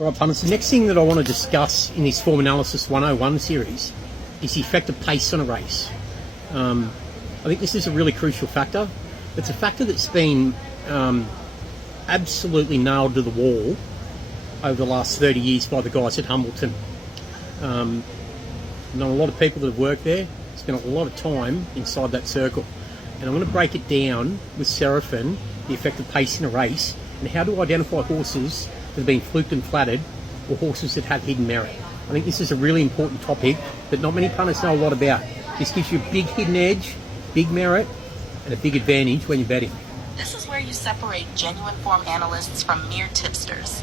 All right, punters, the next thing that I want to discuss in this Form Analysis 101 series is the effect of pace on a race. I think this is a really crucial factor. It's a factor that's been absolutely nailed to the wall over the last 30 years by the guys at Hambleton. I've known a lot of people that have worked there, spent a lot of time inside that circle. And I'm going to break it down with Seraphin, the effect of pace in a race, and how to identify horses that have been fluked and flattered, or horses that have hidden merit. I think this is a really important topic that not many punters know a lot about. This gives you a big hidden edge, big merit, and a big advantage when you're betting. This is where you separate genuine form analysts from mere tipsters.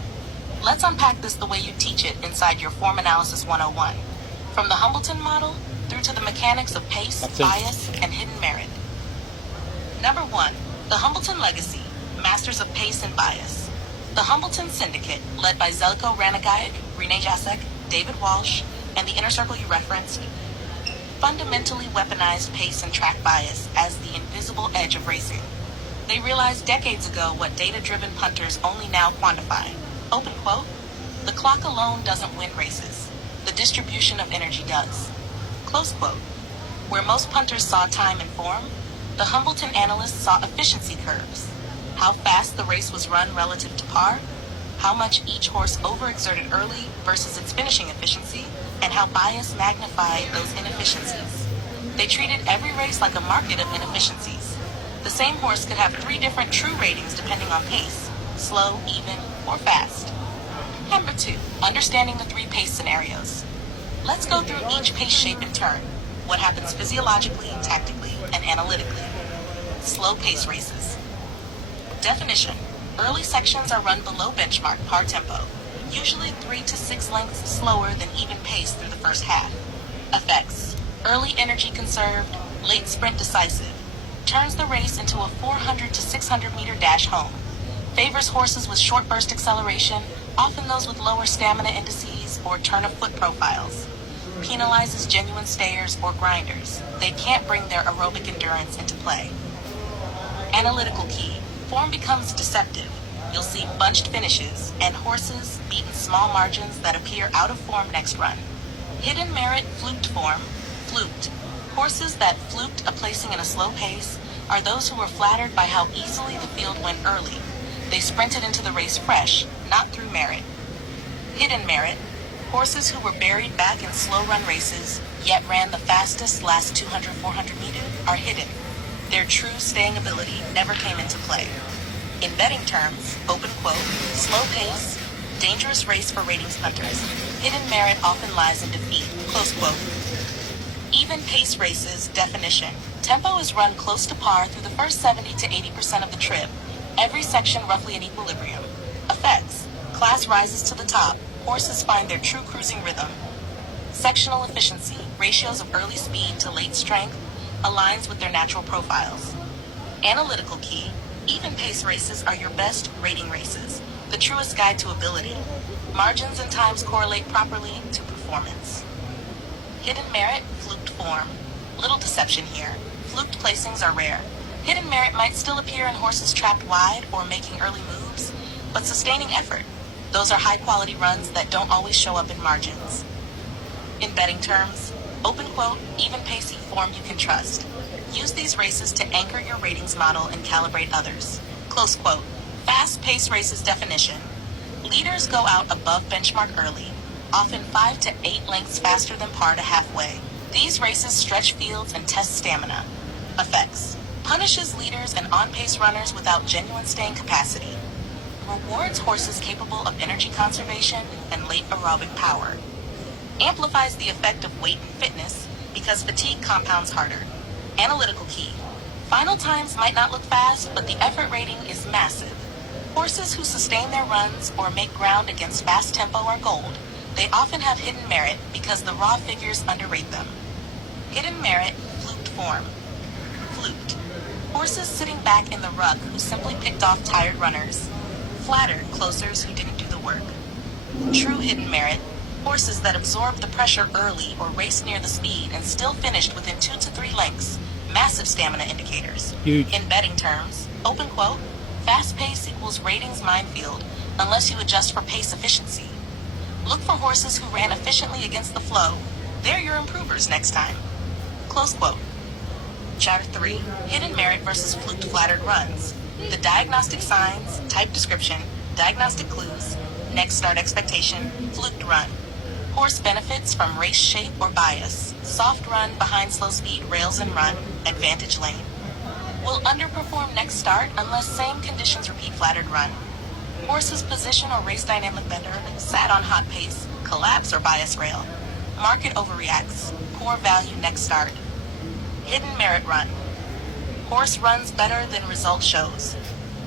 Let's unpack this the way you teach it inside your Form Analysis 101, from the Hambleton model through to the mechanics of pace, bias, and hidden merit. Number 1, the Hambleton Legacy, Masters of Pace and Bias. The Hambleton Syndicate, led by Zeljko Ranagajic, Rene Jasek, David Walsh, and the inner circle you referenced, fundamentally weaponized pace and track bias as the invisible edge of racing. They realized decades ago what data-driven punters only now quantify. Open quote, "The clock alone doesn't win races. The distribution of energy does." Close quote. Where most punters saw time and form, the Hambleton analysts saw efficiency curves. How fast the race was run relative to par, how much each horse overexerted early versus its finishing efficiency, and how bias magnified those inefficiencies. They treated every race like a market of inefficiencies. The same horse could have 3 different true ratings depending on pace, slow, even, or fast. Number 2, understanding the 3 pace scenarios. Let's go through each pace shape in turn. What happens physiologically, tactically, and analytically. Slow pace races. Definition: early sections are run below benchmark par tempo, usually 3 to 6 lengths slower than even pace through the first half. Effects: early energy conserved, late sprint decisive, turns the race into a 400 to 600 meter dash home, favors horses with short burst acceleration, often those with lower stamina indices or turn of foot profiles, penalizes genuine stayers or grinders. They can't bring their aerobic endurance into play. Analytical key: form becomes deceptive. You'll see bunched finishes and horses beaten small margins that appear out of form next run. Hidden merit fluked form, fluked. Horses that fluked a placing in a slow pace are those who were flattered by how easily the field went early. They sprinted into the race fresh, not through merit. Hidden merit: horses who were buried back in slow run races, yet ran the fastest last 200-400 meters, are hidden. Their true staying ability never came into play. In betting terms, open quote, slow pace, dangerous race for ratings punters. Hidden merit often lies in defeat, close quote. Even pace races, definition: tempo is run close to par through the first 70 to 80% of the trip, every section roughly in equilibrium. Effects: class rises to the top, horses find their true cruising rhythm. Sectional efficiency, ratios of early speed to late strength, aligns with their natural profiles. Analytical key: even pace races are your best rating races, the truest guide to ability. Margins and times correlate properly to performance. Hidden merit, fluked form. Little deception here. Fluked placings are rare. Hidden merit might still appear in horses trapped wide or making early moves, but sustaining effort. Those are high-quality runs that don't always show up in margins. In betting terms, open quote, even pacey form you can trust. Use these races to anchor your ratings model and calibrate others. Close quote. Fast pace races definition: leaders go out above benchmark early, often 5 to 8 lengths faster than par to halfway. These races stretch fields and test stamina. Effects: punishes leaders and on-pace runners without genuine staying capacity. Rewards horses capable of energy conservation and late aerobic power. Amplifies the effect of weight and fitness because fatigue compounds harder. Analytical key: final times might not look fast, but the effort rating is massive. Horses who sustain their runs or make ground against fast tempo are gold. They often have hidden merit because the raw figures underrate them. Hidden merit, fluked form. Fluked: horses sitting back in the ruck who simply picked off tired runners. Flattered closers who didn't do the work. True hidden merit: horses that absorbed the pressure early or raced near the speed and still finished within 2 to 3 lengths. Massive stamina indicators. Huge. In betting terms, open quote, fast pace equals ratings minefield unless you adjust for pace efficiency. Look for horses who ran efficiently against the flow. They're your improvers next time. Close quote. Chapter 3, Hidden Merit versus Fluked Flattered Runs. The diagnostic signs, type description, diagnostic clues, next start expectation, fluked run. Horse benefits from race shape or bias, soft run behind slow speed, rails and run, advantage lane. Will underperform next start unless same conditions repeat flattered run. Horse's position or race dynamic better, sat on hot pace, collapse or bias rail. Market overreacts, poor value next start. Hidden merit run. Horse runs better than result shows.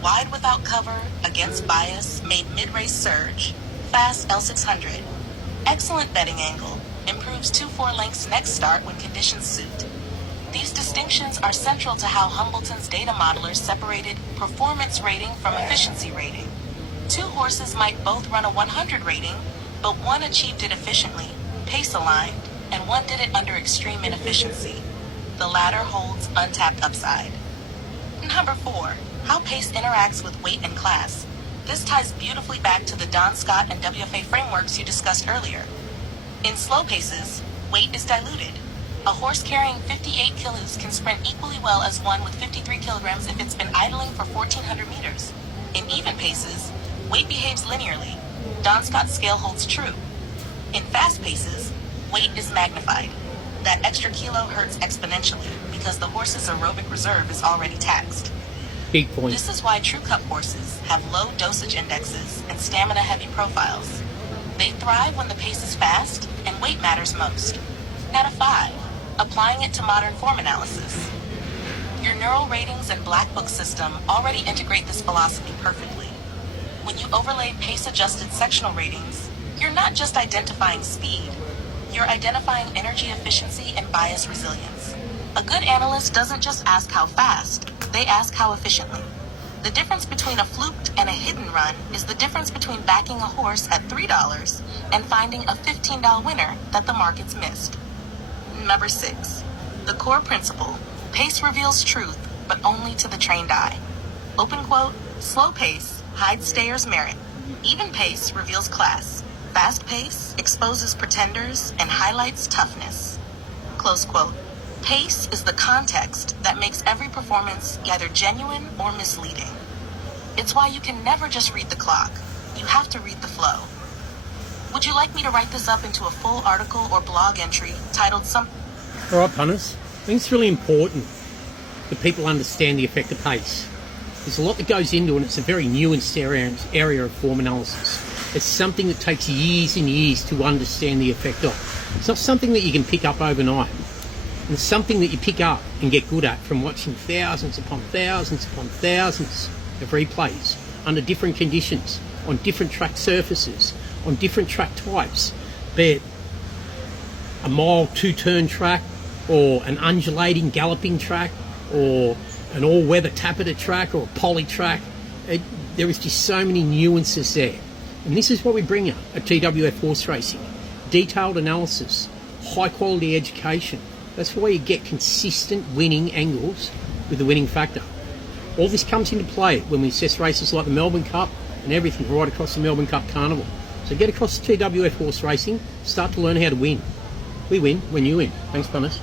Wide without cover, against bias, made mid-race surge. Fast L600. Excellent betting angle. Improves 2-4 lengths next start when conditions suit. These distinctions are central to how Humbleton's data modelers separated performance rating from efficiency rating. Two horses might both run a 100 rating, but one achieved it efficiently, pace aligned, and one did it under extreme inefficiency. The latter holds untapped upside. Number 4, how pace interacts with weight and class. This ties beautifully back to the Don Scott and WFA frameworks you discussed earlier. In slow paces, weight is diluted. A horse carrying 58 kilos can sprint equally well as one with 53 kilograms if it's been idling for 1,400 meters. In even paces, weight behaves linearly. Don Scott's scale holds true. In fast paces, weight is magnified. That extra kilo hurts exponentially because the horse's aerobic reserve is already taxed. Big point. This is why True Cup horses have low dosage indexes and stamina-heavy profiles. They thrive when the pace is fast and weight matters most. Now to 5, applying it to modern form analysis. Your neural ratings and black book system already integrate this philosophy perfectly. When you overlay pace-adjusted sectional ratings, you're not just identifying speed, you're identifying energy efficiency and bias resilience. A good analyst doesn't just ask how fast, they ask how efficiently. The difference between a fluked and a hidden run is the difference between backing a horse at $3 and finding a $15 winner that the market's missed. Number 6, the core principle, pace reveals truth, but only to the trained eye. Open quote, slow pace hides stayer's merit. Even pace reveals class. Fast pace exposes pretenders and highlights toughness. Close quote. Pace is the context that makes every performance either genuine or misleading. It's why you can never just read the clock. You have to read the flow. Would you like me to write this up into a full article or blog entry titled some... All right, punters. I think it's really important that people understand the effect of pace. There's a lot that goes into it, and it's a very nuanced area of form analysis. It's something that takes years and years to understand the effect of. It's not something that you can pick up overnight. It's something that you pick up and get good at from watching thousands upon thousands upon thousands of replays under different conditions, on different track surfaces, on different track types, be it a mile 2-turn track or an undulating galloping track or an all-weather tapeted track or a poly track. There is just so many nuances there. And this is what we bring you at TWF Horse Racing. Detailed analysis, high quality education. That's why you get consistent winning angles with the winning factor. All this comes into play when we assess races like the Melbourne Cup and everything right across the Melbourne Cup Carnival. So get across to TWF Horse Racing, start to learn how to win. We win when you win. Thanks, punters.